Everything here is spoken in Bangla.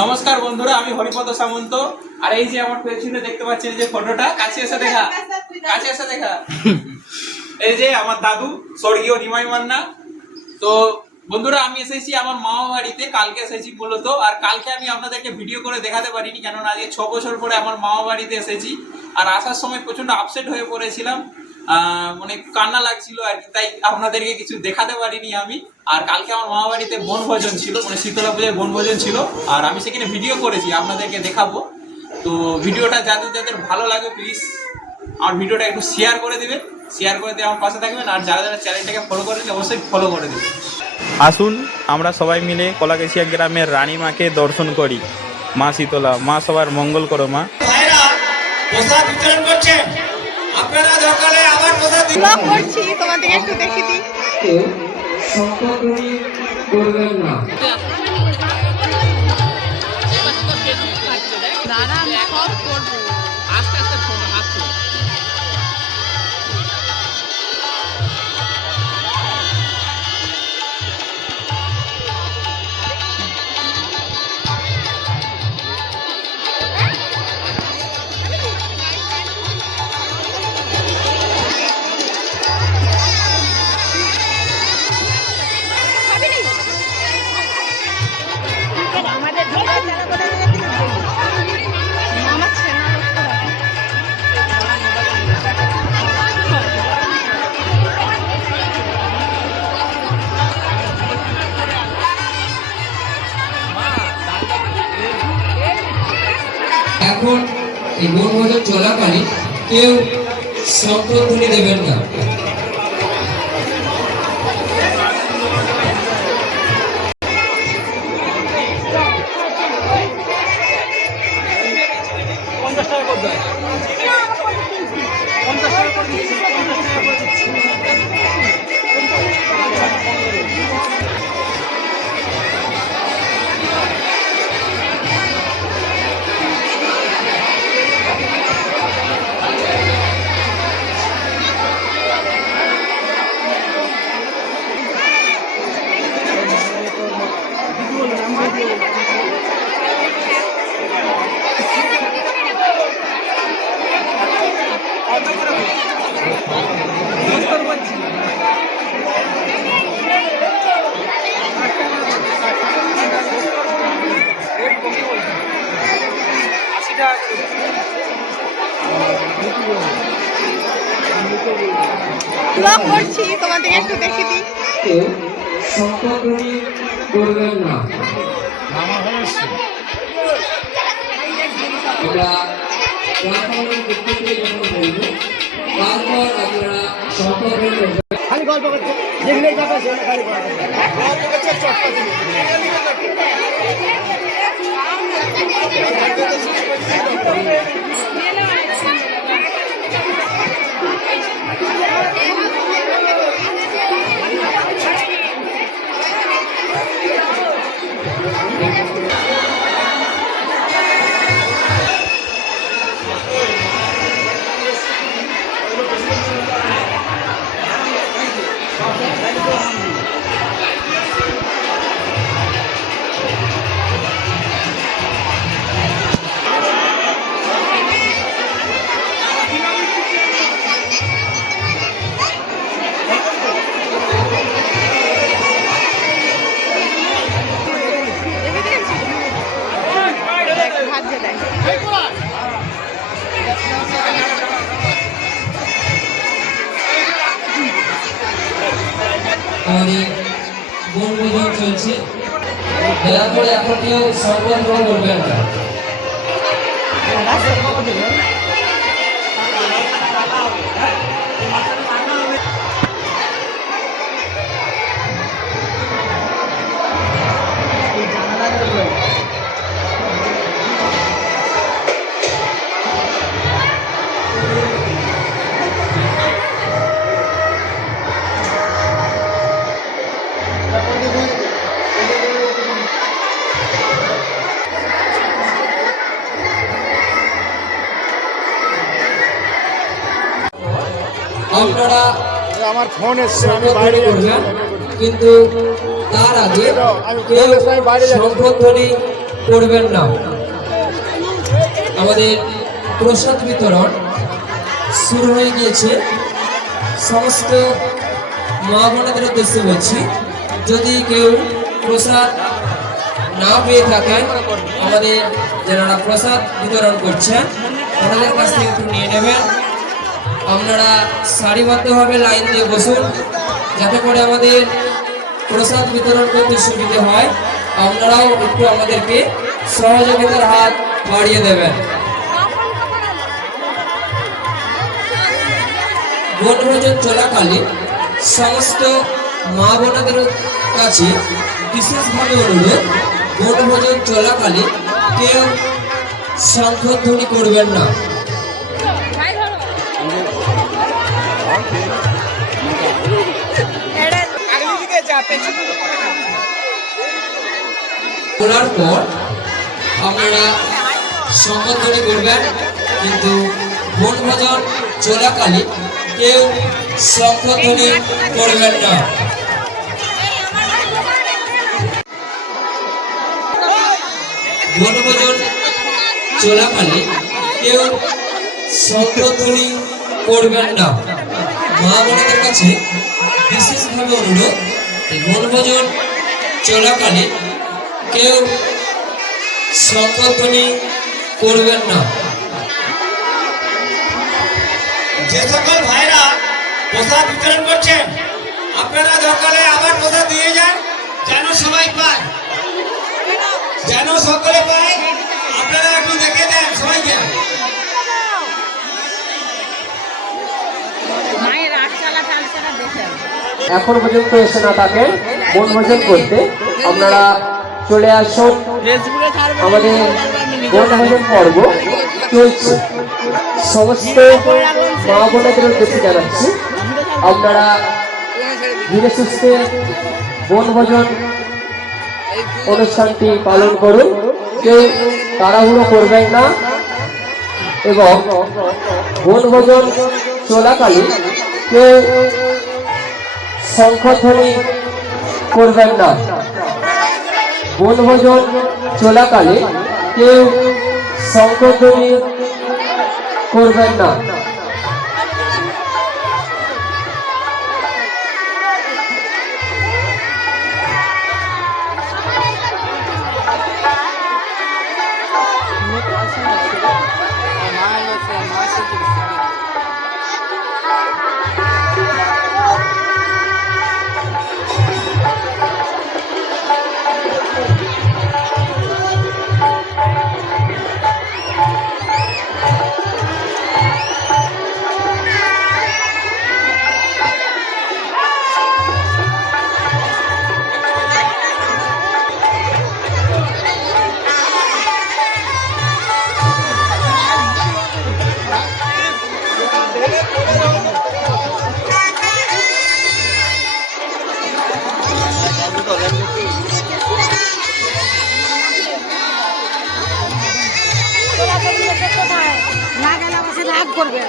নমস্কার বন্ধুরা, আমি হরিপদ সামন্ত। আর এই যে আমার পেছনে দেখতে পাচ্ছেন যে ফটোটা, কাছে এসে দেখা, কাছে এসে দেখা, এই যে আমার দাদু স্বর্গীয় নিমাই মান্না। তো বন্ধুরা, আমি এসেছি আমার মামা বাড়িতে, কালকে এসেছি মূলত। আর কালকে আমি আপনাদেরকে ভিডিও করে দেখাতে পারিনি, কেননা আজকে 6 বছর পরে আমার মামা বাড়িতে এসেছি। আর আসার সময় প্রচন্ড আপসেট হয়ে পড়েছিলাম, মানে কান্না লাগছিল আর কি, তাই আপনাদেরকে কিছু দেখাতে পারিনি আমি। আর কালকে আমার মামা বাড়িতে বনভোজন ছিল, মানে শীতলা পূজার বনভোজন ছিল, আর আমি সেখানে ভিডিও করেছি, আপনাদেরকে দেখাবো। তো ভিডিওটা যাদের যাদের ভালো লাগে প্লিজ আমার ভিডিওটা একটু শেয়ার করে দেবেন, শেয়ার করে দিয়ে আমার পাশে থাকবেন। আর যারা যারা চ্যানেলটাকে ফলো করেন অবশ্যই ফলো করে দেবেন। আসুন আমরা সবাই মিলে কলাকেশিয়া গ্রামের রানী মাকে দর্শন করি। মা শীতলা, মা সবার মঙ্গল করো মা। প্রসাদ বিতরণ করছেন, আপনারা দরকারে আবার প্রসাদ ব্লগ করছি, তোমাদেরকে একটু দেখে দিই। সংকল্পনি করবেন না। দাঁড়া, আমি সব করবো। আস্তে আস্তে ফোন হাত ছিল। আমার ছেলে এখন এই বনভোজন চলাকালীন কেউ শঙ্খধ্বনি দেবেন না। ব্লগ করছি, তোমাদেরকে একটু দেখে দিই। কেউ শঙ্খধ্বনি করবেন না। আমরা প্রার্থনা করতে যখন বলবো, তারপর আপনারা শঙ্খধ্বনি করবেন। খালি গল্প করছে, যেগুলো যাবে সেগুলো খালি গল্প করছে, চটপট ভাগ্যে দেয়। আমাদের বনভোজন চলছে, দয়া করে এখন কেউ শঙ্খধ্বনি করবেন না। আপনারা আমার ফোন এসছে, আমি বাইরে করবেন, কিন্তু তার আগে কেউ শঙ্খধ্বনি করবেন না। আমাদের প্রসাদ বিতরণ শুরু হয়ে গিয়েছে। সমস্ত মা বোনদের উদ্দেশ্যে বলছি, যদি কেউ প্রসাদ না পেয়ে থাকেন, আমাদের যারা প্রসাদ বিতরণ করছেন ওনাদের কাছ থেকে একটু নিয়ে নেবেন। আপনারা সারিবদ্ধভাবে লাইন দিয়ে বসুন, যাতে করে আমাদের প্রসাদ বিতরণ করতে সুবিধে হয়। আপনারাও একটু আমাদেরকে সহযোগিতার হাত বাড়িয়ে দেবেন। বনভোজন চলাকালীন সমস্ত মা বোনদের কাছে বিশেষভাবে অনুরোধ, বনভোজন চলাকালীন কেউ শঙ্খধ্বনি করবেন না। তোলার পর আপনারা শঙ্খধ্বনি করবেন, কিন্তু বনভোজন চলাকালীন কেউ শঙ্খধ্বনি করবেন না। বনভোজন চলাকালীন কেউ শঙ্খধ্বনি করবেন না। মা বোনদের কাছে বিশেষভাবে অনুরোধ, এই বনভোজন চলাকালীন কেউ শঙ্খধ্বনি করবেন না। যে সকল ভাইরা প্রসাদ বিতরণ করছেন, আপনারা দরকারে আবার প্রসাদ দিয়ে যান, যেন সবাই পায়, যেন সকলে পায়। আপনারা একটু দেখে দেন সবাইকে। এখন পর্যন্ত এসে না থাকেন বনভোজন করতে, আপনারা চলে আসুন। আমাদের বনভোজন পর্ব চলছে। সমস্ত মা বোনদের উদ্দেশ্যে জানাচ্ছি, আপনারা ধীরে সুস্থে বনভোজন অনুষ্ঠানটি পালন করুন। কেউ তাড়াহুড়ো করবেন না এবং বনভোজন চলাকালীন কেউ শঙ্খধ্বনি করবেন না। বনভোজন চলাকালীন কেউ শঙ্খধ্বনি করবেন না। না গেলে আমার রাগ করবে।